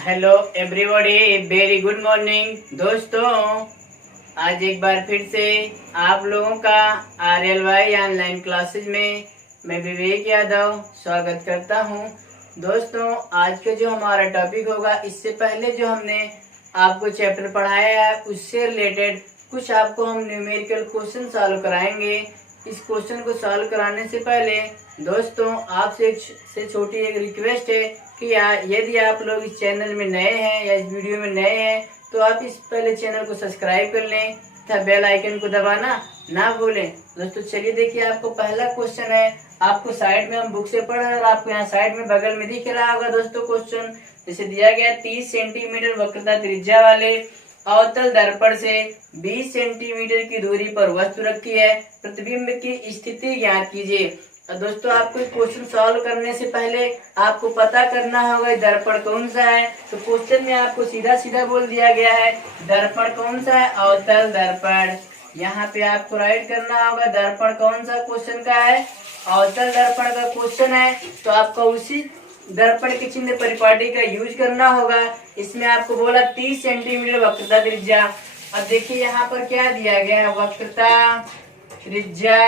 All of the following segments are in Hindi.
Hello everybody, very good morning दोस्तों। आज एक बार फिर से आप लोगों का RLY ऑनलाइन क्लासेज में मैं विवेक यादव स्वागत करता हूं। दोस्तों, आज का जो हमारा टॉपिक होगा, इससे पहले जो हमने आपको चैप्टर पढ़ाया है उससे रिलेटेड कुछ आपको हम न्यूमेरिकल क्वेश्चन सॉल्व कराएंगे। इस क्वेश्चन को सॉल्व कराने से पहले दोस्तों आपसे छोटी एक रिक्वेस्ट है कि यदि आप लोग इस चैनल में नए हैं या इस वीडियो में नए हैं तो आप इस पहले चैनल को सब्सक्राइब कर लें तथा बेल आइकन को दबाना ना भूलें। दोस्तों चलिए देखिए, आपको पहला क्वेश्चन है, आपको साइड में हम बुक से पढ़ रहे हैं और आपको यहाँ साइड में बगल में दिख रहा होगा दोस्तों क्वेश्चन। जैसे दिया गया 30 सेंटीमीटर वक्रता त्रिज्या वाले अवतल दर्पण से 20 सेंटीमीटर की दूरी पर वस्तु रखी है, प्रतिबिंब की स्थिति ज्ञात कीजिए। दोस्तों आपको क्वेश्चन सॉल्व करने से पहले आपको पता करना होगा दर्पण कौन सा है। तो क्वेश्चन में आपको सीधा सीधा बोल दिया गया है दर्पण कौन सा है, अवतल दर्पण। यहाँ पे आपको राइट करना होगा दर्पण कौन सा क्वेश्चन का है, अवतल दर्पण का क्वेश्चन है। तो आपको उसी दर्पण के चिन्ह परिपाटी का यूज करना होगा। इसमें आपको बोला 30 सेंटीमीटर वक्रता त्रिज्या। अब देखिए यहाँ पर क्या दिया गया है, वक्रता त्रिज्या।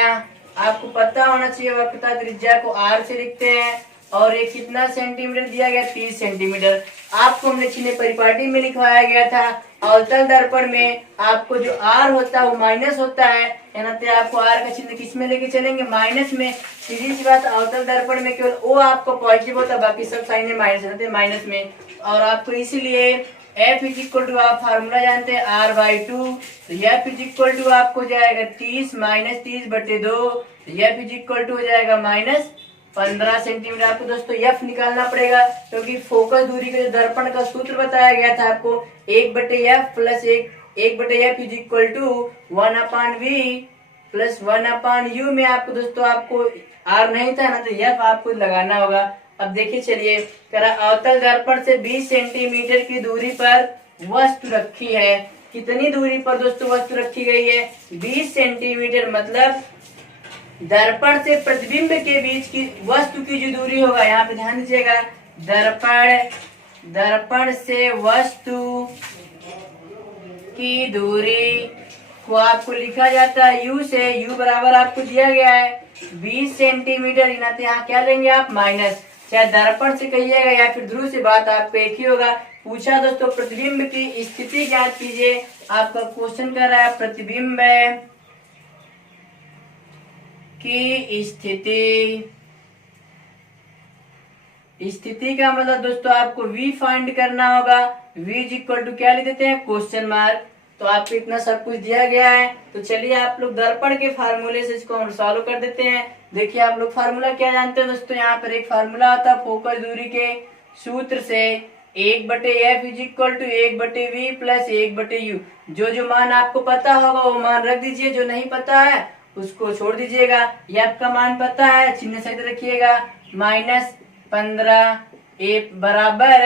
आपको पता होना चाहिए वक्रता त्रिज्या को R से लिखते हैं और ये कितना सेंटीमीटर दिया गया, 30 सेंटीमीटर। आपको हमने चिन्ह परिपाटी में लिखवाया गया था। अवतल दर्पण में आपको जो R होता है वो माइनस होता है, यहाँ पे आपको R का चिन्ह किस में लेके चलेंगे, माइनस में। सीधी सी बात, अवतल दर्पण में केवल O आपको पॉजिटिव होता है, बाकी सब साइन माइनस होते हैं माइनस में। और आपको इसीलिए F इज इक्वल टू, आप फार्मूला जानते हैं R/2। तो F इज इक्वल टू आपको जाएगा 30 minus 30/2। F is equal to हो जाएगा -15 सेंटीमीटर। आपको दोस्तों F निकालना पड़ेगा क्योंकि फोकस दूरी के दर्पण का सूत्र बताया गया था आपको, 1/F plus 1/F is equal to 1/V plus 1/U में आपको दोस्तों आपको R नहीं था ना, तो F आपको लगाना होगा। अब देखिए चलिए, अवतल दर्पण से 20 सेंटीमीटर की दूरी पर वस्तु रखी है। कितनी दूरी पर दोस्तों वस्तु रखी गई है, 20 सेंटीमीटर। मतलब दर्पण से प्रतिबिंब के बीच की वस्तु की जो दूरी होगा, यहाँ पे ध्यान दीजिएगा, दर्पण से वस्तु की दूरी को आपको लिखा जाता है U से। U बराबर आपको दिया गया है 20 सेंटीमीटर। यहाँ क्या लेंगे आप, माइनस। चाहे दर्पण से कहिएगा या फिर ध्रुव से, बात आपको एक ही होगा। पूछा दोस्तों प्रतिबिंब की स्थिति ज्ञात कीजिए। आपका क्वेश्चन कर रहा है प्रतिबिंब की स्थिति का मतलब दोस्तों आपको V फाइंड करना होगा। V इज इक्वल टू क्या लिख देते हैं, क्वेश्चन मार्क। तो आपको इतना सब कुछ दिया गया है। तो चलिए आप लोग दर्पण के फार्मूले से इसको हम सॉल्व कर देते हैं। देखिए आप लोग फार्मूला क्या जानते हैं दोस्तों, यहाँ पर एक फार्मूला आता है फोकस दूरी के सूत्र से, 1/F is equal to 1/V plus 1/U। जो मान आपको पता होगा वो मान रख दीजिए, जो नहीं पता है उसको छोड़ दीजिएगा। F का मान पता है, चिन्ह सहित रखिएगा, -15 बराबर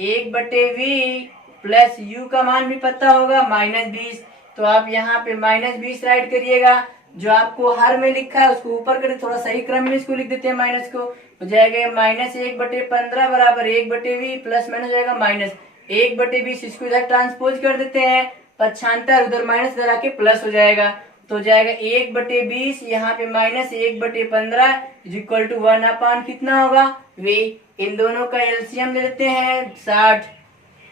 1/V प्लस U का मान भी पता होगा -20। तो आप यहाँ पे -20 राइट करिएगा। जो आपको हर में लिखा है उसको ऊपर करके थोड़ा सही क्रम में इसको लिख देते हैं, माइनस को। हो जाएगा -1/15 बराबर 1/V प्लस माइनस हो जाएगा -1/20। इसको इधर ट्रांसपोज कर देते हैं, पक्षांतर उधर माइनस इधर आके प्लस हो जाएगा। तो जाएगा 1/20, यहाँ पे -1/15 इज इक्वल टू 1/, कितना होगा, V। इन दोनों का एलसीएम ले लेते हैं 60।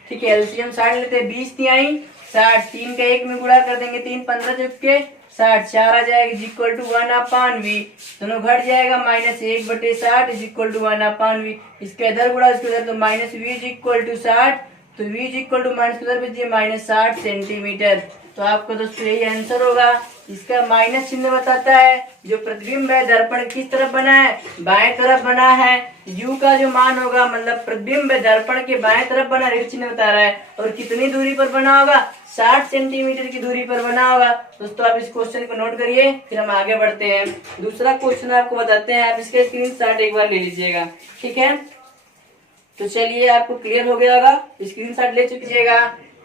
ठीक है, एलसीएम 60 लेते हैं, 20 तिहाई 60, 3 का 1 में गुणा कर देंगे, 3 15 चुपके 60, 4 आ जाएगा इज इक्वल टू 1/V। दोनों घट जाएगा, -1/60 इज इक्वल टू 1/V। इसके इधर गुणा इसके इधर, तो -V इज इक्वल टू 60। तो V is equal to minus किधर भेजिए, -60 सेंटीमीटर। तो आपको दोस्तों यही आंसर होगा। इसका माइनस चिन्ह बताता है जो प्रतिबिंब है दर्पण किस तरफ बना है, बाएं तरफ बना है। U का जो मान होगा, मतलब प्रतिबिंब दर्पण के बाएं तरफ बना, ऋण चिन्ह बता रहा है। और कितनी दूरी पर बना होगा, 60 सेंटीमीटर की दूरी पर बना होगा। दोस्तों आप इस क्वेश्चन को नोट करिए, फिर हम आगे बढ़ते हैं। दूसरा क्वेश्चन आपको बताते हैं, आप इसके स्क्रीनशॉट एक बार ले लीजिएगा, ठीक है। तो चलिए आपको क्लियर हो गया होगा, स्क्रीनशॉट ले चुकीजिएगा।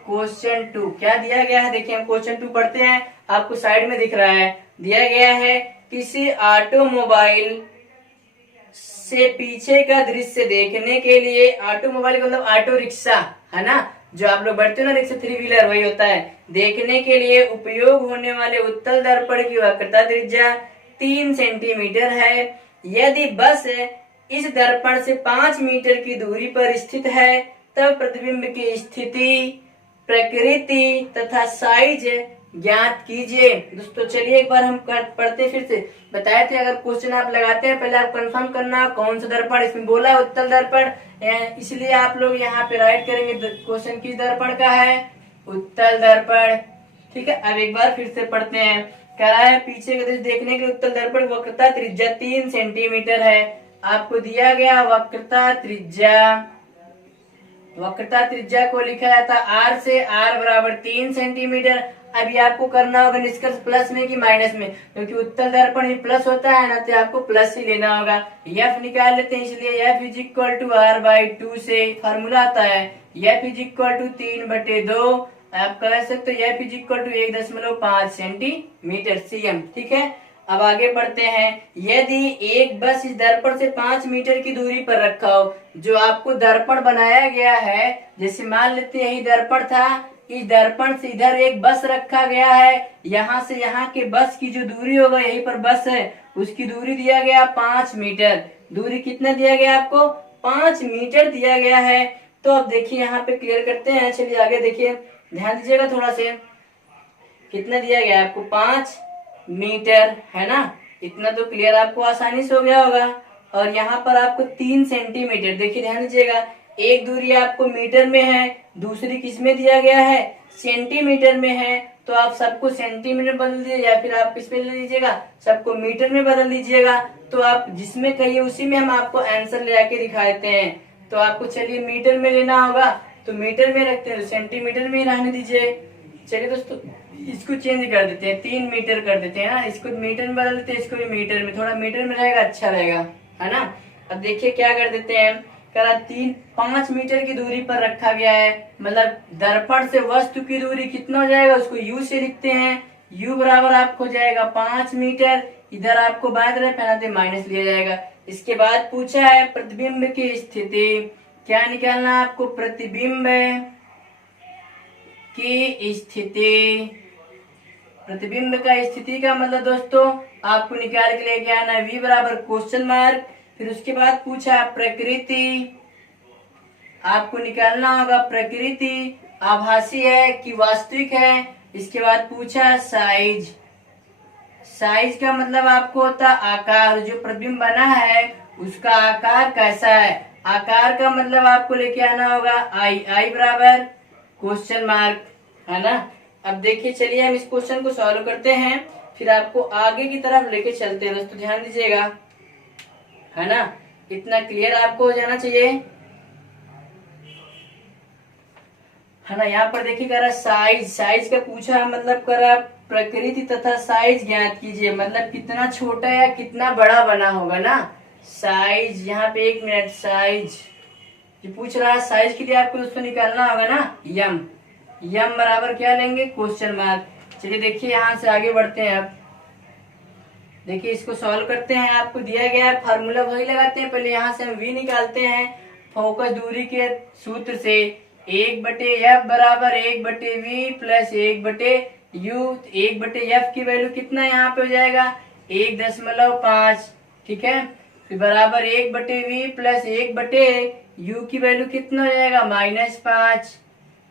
क्वेश्चन 2 क्या दिया गया है, देखिए हम क्वेश्चन 2 पढ़ते हैं। आपको साइड में दिख रहा है, दिया गया है किसी ऑटोमोबाइल से पीछे का दृश्य देखने के लिए ऑटोमोबाइल मतलब ऑटो रिक्शा है ना, जो आप लोग बढ़ते हो ना रिक्शा, थ्री व्हीलर, वही होता है। देखने के लिए उपयोग होने वाले उत्तल दर्पण की वक्रता त्रिज्या 3 सेंटीमीटर है। यदि बस इस दर्पण से 5 मीटर की दूरी पर स्थित है तब प्रतिबिंब की स्थिति, प्रकृति तथा साइज ज्ञात कीजिए। दोस्तों चलिए एक बार हम पढ़ते फिर से। बताए थे अगर क्वेश्चन आप लगाते हैं पहले आप कंफर्म करना कौन सा दर्पण, इसमें बोला उत्तल दर्पण, इसलिए आप लोग यहाँ पे राइट करेंगे क्वेश्चन किस दर्पण का है, उत्तल दर्पण। ठीक है, अब एक बार फिर से पढ़ते हैं। कह रहा है पीछे का दृश्य देखने के लिए उत्तल दर्पण वक्रता त्रिज्या 3 सेंटीमीटर है। आपको दिया गया वक्रता त्रिज्या को लिखा जाता आर से, आर बराबर 3 सेंटीमीटर। अभी आपको करना होगा निष्कर्ष प्लस में कि माइनस में, क्योंकि उत्तल दर्पण ही प्लस होता है ना, तो आपको प्लस ही लेना होगा। एफ निकाल लेते हैं, इसलिए F is equal to R by 2 से फार्मूला आता है एफ इज इक्वल टू 3/2। आप कह सकते हो F is equal to 1.5 centimetre cm. ठीक है, अब आगे बढ़ते हैं। यदि एक बस इस दर्पण से 5 मीटर की दूरी पर रखा हो, जो आपको दर्पण बनाया गया है, जैसे मान लेते हैं यही दर्पण था, इस दर्पण से इधर एक बस रखा गया है, यहाँ से यहाँ के बस की जो दूरी होगा, यही पर बस है, उसकी दूरी दिया गया 5 मीटर। दूरी कितना दिया गया आपको, 5 मीटर दिया गया है। तो अब देखिए यहाँ पे क्लियर करते हैं। चलिए आगे देखिए, ध्यान दीजिएगा थोड़ा से, कितना दिया गया आपको, 5 मीटर है ना, इतना तो क्लियर आपको आसानी से हो गया होगा। और यहाँ पर आपको 3 सेंटीमीटर, देखिए ध्यान दीजिएगा, एक दूरी आपको मीटर में है, दूसरी किस में दिया गया है, सेंटीमीटर में है। तो आप सबको सेंटीमीटर बदल दीजिए या फिर आप किस में ले लीजिएगा, सबको मीटर में बदल दीजिएगा। तो आप जिसमें कहिए उसी में हम आपको आंसर ले आके दिखा देते हैं। तो आपको चलिए मीटर में लेना होगा, तो मीटर में रखते हैं, तो सेंटीमीटर में ही रहने दीजिए। चलिए दोस्तों इसको चेंज कर देते हैं, 3 मीटर कर देते हैं ना, इसको मीटर में बदल देते हैं, इसको भी मीटर में, थोड़ा मीटर में रहेगा अच्छा रहेगा, है ना। अब देखिए क्या कर देते हैं, करा 5 मीटर की दूरी पर रखा गया है, मतलब दर्पण से वस्तु की दूरी कितना हो जाएगा, उसको यू से लिखते हैं। यू बराबर आपको हो जाएगा 5 मीटर, इधर आपको बाएं तरफ पहनाते माइनस लिया जाएगा। इसके बाद पूछा है प्रतिबिंब की स्थिति, क्या निकालना आपको, प्रतिबिंब की स्थिति। प्रतिबिंब का स्थिति का मतलब दोस्तों आपको निकाल के लेके आना है v बराबर क्वेश्चन मार्क। फिर उसके बाद पूछा प्रकृति, आपको निकालना होगा प्रकृति आभासी है कि वास्तविक है। इसके बाद पूछा साइज, साइज का मतलब आपको होता आकार, जो प्रतिबिंब बना है उसका आकार कैसा है, आकार का मतलब आपको लेके आना होगा आई, आई बराबर क्वेश्चन मार्क, है ना। अब देखिए चलिए हम इस क्वेश्चन को सॉल्व करते हैं, फिर आपको आगे की तरफ लेके चलते हैं। दोस्तों ध्यान दीजिएगा, है ना, इतना क्लियर आपको हो जाना चाहिए, है ना। यहाँ पर देखिए कह रहा साइज, साइज का पूछा मतलब कर रहा प्रकृति तथा साइज ज्ञात कीजिए, मतलब कितना छोटा या कितना बड़ा बना होगा ना, साइज। यहाँ पे 1 मिनट, साइज ये पूछ रहा है, साइज के लिए आपको दोस्तों निकालना होगा ना यम, यम बराबर क्या लेंगे, क्वेश्चन मार्क। चलिए देखिए यहाँ से आगे बढ़ते हैं। अब देखिए इसको सॉल्व करते हैं, आपको दिया गया है फार्मूला वही लगाते हैं। पहले यहाँ से हम v निकालते हैं, फोकस दूरी के सूत्र से 1/f बराबर 1/v प्लस 1/u। 1/f की वैल्यू कितना यहाँ पे हो जाएगा, 1.5, ठीक है। फिर बराबर 1/v प्लस 1/u की वैल्यू कितना हो जाएगा, -5।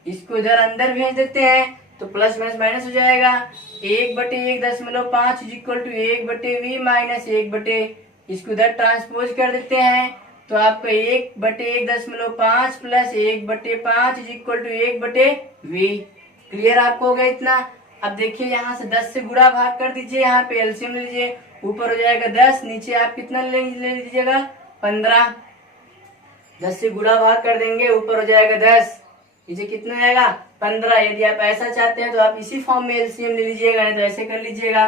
इसको इधर अंदर भेज देते हैं तो प्लस माइनस माइनस हो जाएगा। 1/1.5 is equal to 1/v minus 1/, इसको इधर ट्रांसपोज कर देते हैं तो आपका 1/1.5 plus 1/5 is equal to 1/v। Clear आपको हो गया इतना। अब देखिए यहाँ से 10 से गुणा भाग कर दीजिए, यहाँ पे एलसीएम ले लीजिए, ऊपर हो जाएगा 10, नीचे आप कितना ले लीजिएगा 15। 10 से गुणा भाग कर देंगे, ऊपर हो जाएगा 10, नीचे कितना आएगा 15। यदि आप ऐसा चाहते हैं तो आप इसी फॉर्म में एलसीएम ले लीजिएगा, नहीं तो ऐसे कर लीजिएगा।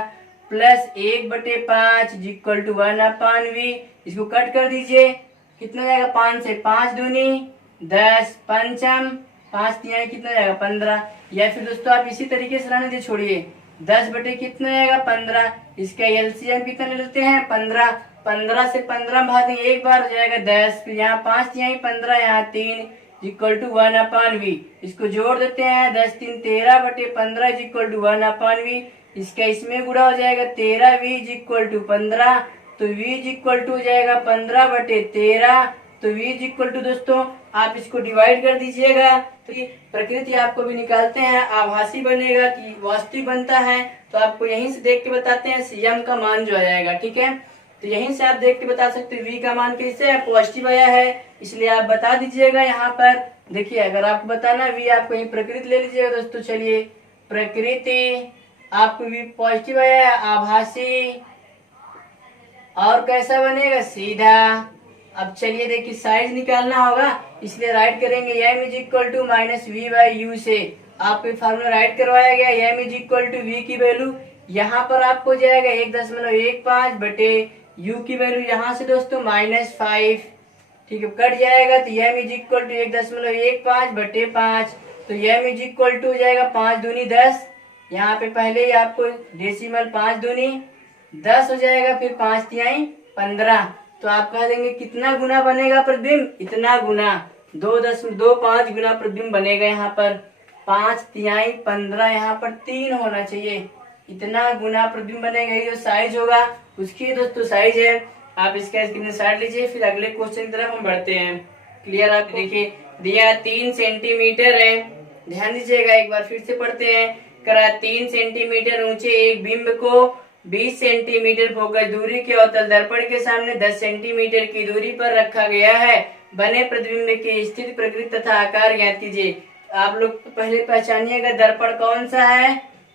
Plus 1/5 is equal to 1/v, इसको कट कर दीजिए, कितना जाएगा 5 से 5 दूनी 10, पंचम 5 तिहाई कितना जाएगा 15। या फिर दोस्तों आप इसी तरीके से रहने दे, छोड़िए 10 बटे कितना जाएगा 15, इसका एलसीएम कितना ले लेते हैं 15, 15 से 15 भाग देंगे एक बार, हो जाएगा 10, फिर यहाँ 5 यहाँ 15, यहाँ 3 इक्वल टू 1/v। इसको जोड़ देते हैं, 10 3 13/15 इक्वल टू 1/v। इसका इसमें गुणा हो जाएगा 13v इक्वल टू 15, तो v इक्वल टू हो जाएगा 15/13। तो v इक्वल टू दोस्तों आप इसको डिवाइड कर दीजिएगा, तो ये प्रकृति आपको भी निकालते हैं, आभासी बनेगा कि वास्तविक बनता है, तो आपको यहीं से देख के बताते हैं सीएम का मान जो आ जाएगा। ठीक है, तो यहीं से आप देख के बता सकते हो v का मान कैसे है, पॉजिटिव आया है, इसलिए आप बता दीजिएगा। यहाँ पर देखिए, अगर आपको बताना v आप कहीं प्रकृति ले लीजिएगा दोस्तों। चलिए, प्रकृति आपको v पॉजिटिव आया है, आभासी, और कैसा बनेगा, सीधा। अब चलिए देखिए, साइज निकालना होगा, इसलिए राइट करेंगे m is equal to minus V by U से। आपको फार्मूला राइट करवाया गया, m is equal to V की वैल्यू यहाँ पर आपको जाएगा 1.15 बटे u की वैल्यू यहाँ से दोस्तों -5। ठीक है, कट जाएगा, तो m इज इक्वल टू 1.15 बटे 5, तो m इज इक्वल टू हो जाएगा 5 दूनी 10। यहाँ पे पहले ही आपको डेसिमल 5 दूनी 10 हो जाएगा, फिर 5 तिहाई 15। तो आप कह देंगे कितना गुना बनेगा प्रतिबिंब, इतना गुना, 2.25 गुना प्रतिबिंब बनेगा। यहाँ पर 5 तिहाई 15, यहाँ पर 3 होना चाहिए, इतना गुना प्रतिबिंब बनेगा। ये जो साइज होगा उसकी दोस्तों साइज है, आप इसका स्क्रीनशॉट लीजिए, फिर अगले क्वेश्चन की तरफ हम बढ़ते हैं। क्लियर, आप देखिए दिया 3 सेंटीमीटर है, ध्यान दीजिएगा, एक बार फिर से पढ़ते हैं। करा 3 सेंटीमीटर ऊंचे एक बिंब को 20 सेंटीमीटर फोकस दूरी के अवतल दर्पण के सामने 10 सेंटीमीटर की दूरी पर रखा गया है। बने प्रतिबिंब की स्थिति, प्रकृति तथा आकार ज्ञात कीजिए। आप लोग पहले पहचानिएगा दर्पण कौन सा है,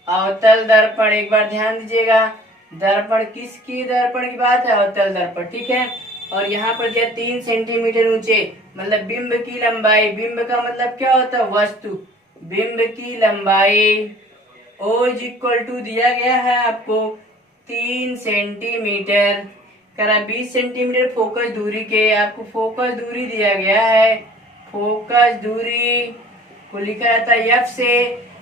अवतल दर्पण। एक बार ध्यान दीजिएगा, दर्पण किसकी दर्पण की बात है, अवतल दर्पण। ठीक है, और यहाँ पर दिया 3 सेंटीमीटर ऊंचे, मतलब बिंब की लंबाई, बिंब का मतलब क्या होता है, वस्तु, बिंब की लंबाई ओ इज इक्वल टू दिया गया है आपको 3 सेंटीमीटर। करा 20 सेंटीमीटर फोकस दूरी के, आपको फोकस दूरी दिया गया है, फोकस दूरी को लिखा जाता है एफ से,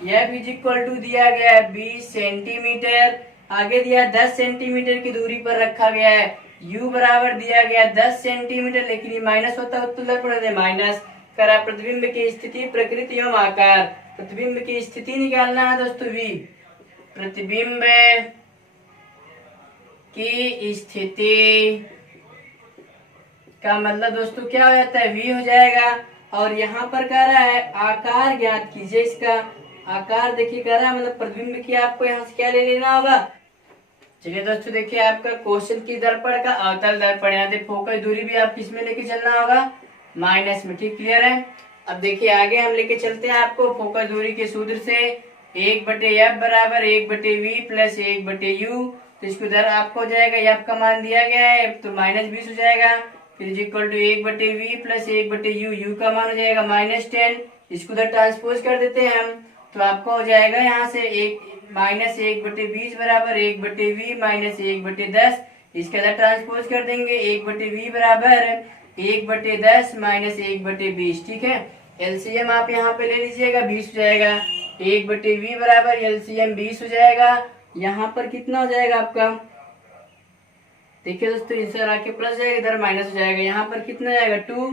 एफ इज इक्वल टू दिया गया है 20 सेंटीमीटर। आगे दिया 10 सेंटीमीटर की दूरी पर रखा गया है, u बराबर दिया गया 10 सेंटीमीटर, लेकिन ये माइनस होता है उत्तर पड़े माइनस। करा प्रतिबिंब की स्थिति, प्रकृति एवं आकार, प्रतिबिंब की स्थिति निकालना है दोस्तों v, प्रतिबिंब की स्थिति का मतलब दोस्तों क्या हो जाता है, v हो जाएगा। और यहाँ पर कह रहा है आकार ज्ञात कीजिए, इसका आकार देखिए कह रहा है, मतलब प्रतिबिंब की आपको यहाँ से क्या ले लेना होगा। चलिए दोस्तों देखिए, आपका क्वेश्चन की दर्पण का अवतल दर्पण, यहाँ देखिए फोकस दूरी भी आप किस में लेके चलना होगा, माइनस में। ठीक, क्लियर है। अब देखिए आगे हम लेके चलते हैं आपको फोकस दूरी के सूत्र से, 1/f बराबर 1/v प्लस 1/u। तो इसको इधर आपको हो जाएगा, f का मान दिया गया है तो -20 हो जाएगा, फिर equal to 1/v plus 1/u, u का मान हो जाएगा -10। इसको उधर ट्रांसपोज कर देते हैं हम, तो आपको हो जाएगा यहाँ से -1/20 बराबर 1/v माइनस 1/10। इसके अंदर ट्रांसपोज कर देंगे, 1/v बराबर 1/10 माइनस 1/20। ठीक है, एलसीएम आप यहाँ पे ले लीजिएगा, 20 हो जाएगा, 1/v बराबर एलसीएम 20 हो जाएगा। यहाँ पर कितना हो जाएगा आपका, देखिए दोस्तों इधर आके प्लस जाएगा, इधर माइनस हो जाएगा, यहाँ पर कितना जाएगा 2,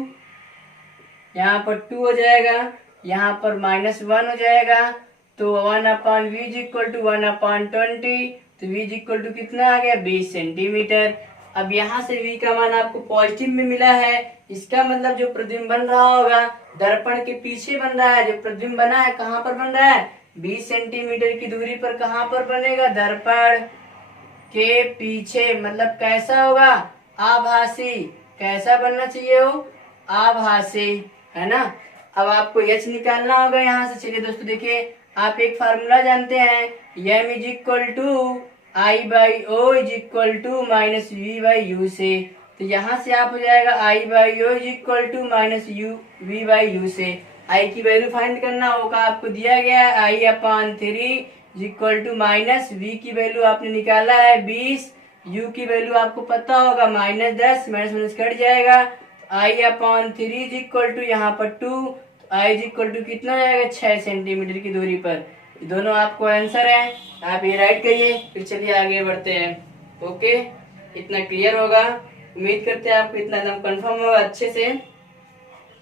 यहाँ पर 2 हो जाएगा, यहाँ पर -1 हो जाएगा, तो 1/v इक्वल टू 1/20, तो v इक्वल टू कितना आ गया 20 सेंटीमीटर। अब यहाँ से v का मान आपको पॉजिटिव में मिला है, इसका मतलब जो प्रतिबिंब बन रहा होगा दर्पण के पीछे बन रहा है, जो प्रतिबिंब बना है कहाँ पर बन रहा है, 20 सेंटीमीटर की दूरी पर कहाँ पर बनेगा, दर्पण के पीछे। मतलब कैसा होगा, आभासी, कैसा बनना चाहिए हो, आभासी, है ना। अब आपको h निकालना होगा यहाँ से। चलिए दोस्तों देखिए, आप एक फार्मूला जानते हैं, m is equal to I by O is equal to minus V by U से। तो यहाँ से आप हो जाएगा I by O is equal to minus U V by U से। आई की वैल्यू फाइंड करना होगा, आपको दिया गया है i/3 is equal to minus V की वैल्यू आपने निकाला है 20, यू की वैल्यू आपको पता होगा -10, माइनस कट जाएगा, i/3 इज इक्वल टू यहाँ पर 2, आई इज इक्वल टू कितना जाएगा 6 सेंटीमीटर की दूरी पर। दोनों आपको आंसर है, आप ये राइट करिए, फिर चलिए आगे बढ़ते हैं। ओके। इतना क्लियर होगा। उम्मीद करते हैं आपको इतना एकदम कंफर्म होगा अच्छे से।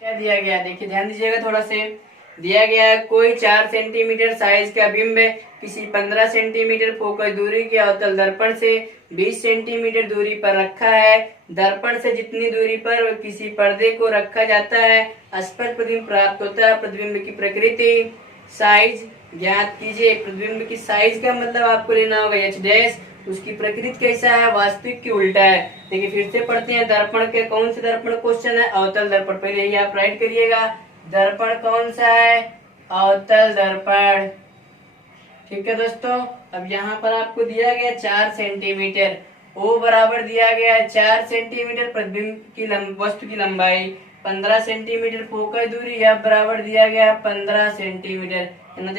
क्या दिया गया देखिए, ध्यान दीजिएगा थोड़ा से। दिया गया है कोई 4 सेंटीमीटर साइज का बिंब किसी 15 सेंटीमीटर फोकस दूरी के अवतल दर्पण से 20 सेंटीमीटर दूरी पर रखा है। दर्पण से जितनी दूरी पर किसी पर्दे को रखा जाता है स्पष्ट प्रतिबिंब प्राप्त होता है। प्रतिबिंब की प्रकृति साइज ज्ञात कीजिए। प्रतिबिंब की साइज का मतलब आपको लेना होगा एच डैश। उसकी प्रकृति कैसा है, वास्तविक की उल्टा है। देखिए फिर से पढ़ते हैं, दर्पण के कौन से दर्पण क्वेश्चन है, अवतल दर्पण। पहले ये आप राइट करिएगा, दर्पण कौन सा है, अवतल दर्पण। ठीक है दोस्तों, अब यहाँ पर आपको दिया गया 4 सेंटीमीटर, ओ बराबर दिया गया है 4 सेंटीमीटर, प्रतिबिंब की वस्तु की लंबाई 15 सेंटीमीटर, फोकस दूरी एफ बराबर दिया गया 15 सेंटीमीटर।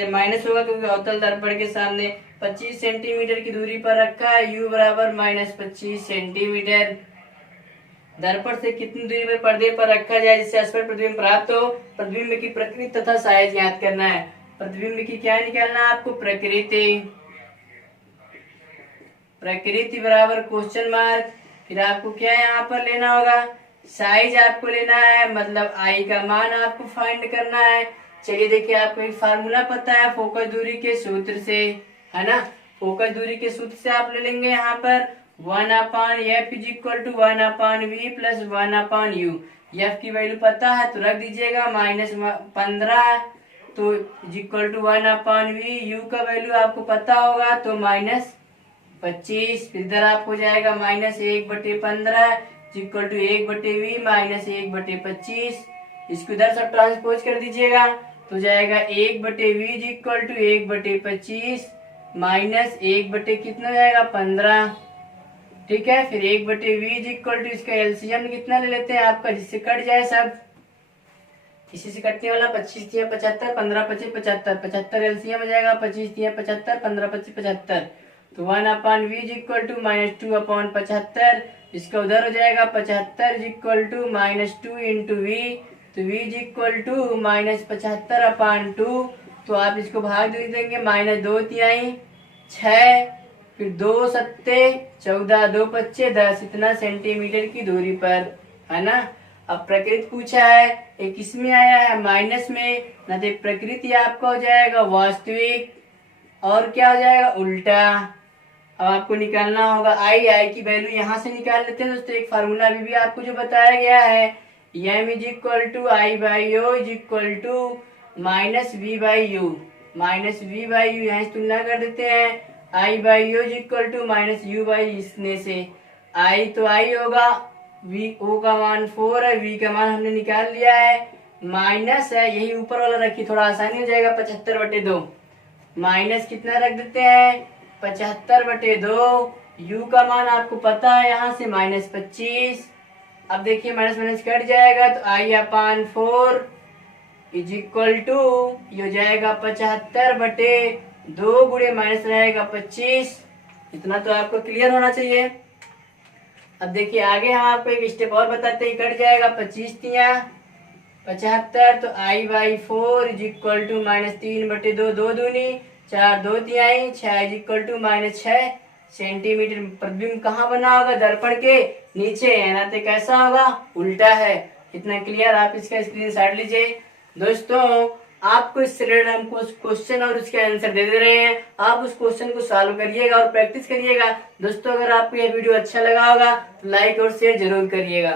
माइनस होगा क्योंकि अवतल दर्पण के सामने 25 सेंटीमीटर की दूरी पर रखा है, u बराबर -25 सेंटीमीटर। दर्पण से कितनी दूरी पर पर्दे पर रखा जाए जिससे स्पष्ट प्रतिबिंब प्राप्त हो। प्रतिबिंब की प्रकृति तथा साइज ज्ञात करना है। प्रतिबिंब की क्या निकालना है आपको, प्रकृति। प्रकृति बराबर क्वेश्चन मार्क। फिर आपको क्या यहाँ पर लेना होगा, साइज आपको लेना है, मतलब आई का मान आपको फाइंड करना है। चलिए देखिए, आपको एक फार्मूला पता है फोकस दूरी के सूत्र से, है ना। फोकस दूरी के सूत्र से आप ले लेंगे यहाँ पर 1/f is equal to 1/v plus 1/u। F की वैल्यू पता है तो रख दीजिएगा -15 तो is equal to 1/v। U का वैल्यू आपको पता होगा तो -25। इधर आपको जाएगा -1/15 इक्वल टू 1/v -1/25। इसको इधर सब ट्रांसपोज कर दीजिएगा तो जाएगा 1/v इक्वल टू 1/25 माइनस 1/ कितना जाएगा 15। ठीक है, फिर 1/v इक्वल टू इसका एलसीएम कितना ले लेते हैं आपका, जिससे कट जाए सब। इसी से कटने वाला 25 × 75, 15 × 25 75, 75 एलसीएम हो जाएगा, 25 × 75, 15 × 25 75। तो 1/v इक्वल टू -2/75। इसका उधर हो जाएगा 75 इक्वल टू -2 इंटू वी, तो v इक्वल टू -75/2। तो आप इसको भाग दे देंगे, -2 6, फिर 2 7 14, 2 5 10, इतना सेंटीमीटर की दूरी पर, है ना। अब प्रकृति पूछा है, एक किसमें आया है माइनस में, ना तो प्रकृति आपका हो जाएगा वास्तविक और क्या हो जाएगा उल्टा। अब आपको निकालना होगा आई की वैल्यू यहाँ से निकाल लेते हैं दोस्तों। एक फार्मूला अभी भी आपको जो बताया गया है, m is equal to I/O is equal to -v/u। -v/u यहाँ से तुलना कर देते हैं, I/O is equal to -u/, इसने से I तो I होगा, o का मान 4 है, v का मान हमने निकाल लिया है, माइनस है यही ऊपर वाला रखिए, थोड़ा आसानी हो जाएगा, 75/2 माइनस कितना रख देते हैं 75/2। u का मान आपको पता है यहाँ से -25। अब देखिए माइनस माइनस कट जाएगा तो I/4 इज इक्वल टू ये हो जाएगा 75/2 गुणे माइनस रहेगा 25। इतना तो आपको क्लियर होना चाहिए। अब देखिए आगे हम आपको एक स्टेप और बताते हैं, कट जाएगा 25 × 75, तो I/4 इज इक्वल टू -3/2, 2 दूनी 4, 2 तिहाई 6 इज इक्वल टू -6 सेंटीमीटर। प्रतिबिंब कहाँ बना होगा, दर्पण के नीचे, है ना, तो कैसा होगा उल्टा है। इतना क्लियर, आप इसका स्क्रीनशॉट लीजिए। दोस्तों आपको इस रिलेटेड हम कुछ क्वेश्चन और उसके आंसर दे रहे हैं, आप उस क्वेश्चन को सॉल्व करिएगा और प्रैक्टिस करिएगा। दोस्तों अगर आपको यह वीडियो अच्छा लगा होगा तो लाइक और शेयर जरूर करिएगा।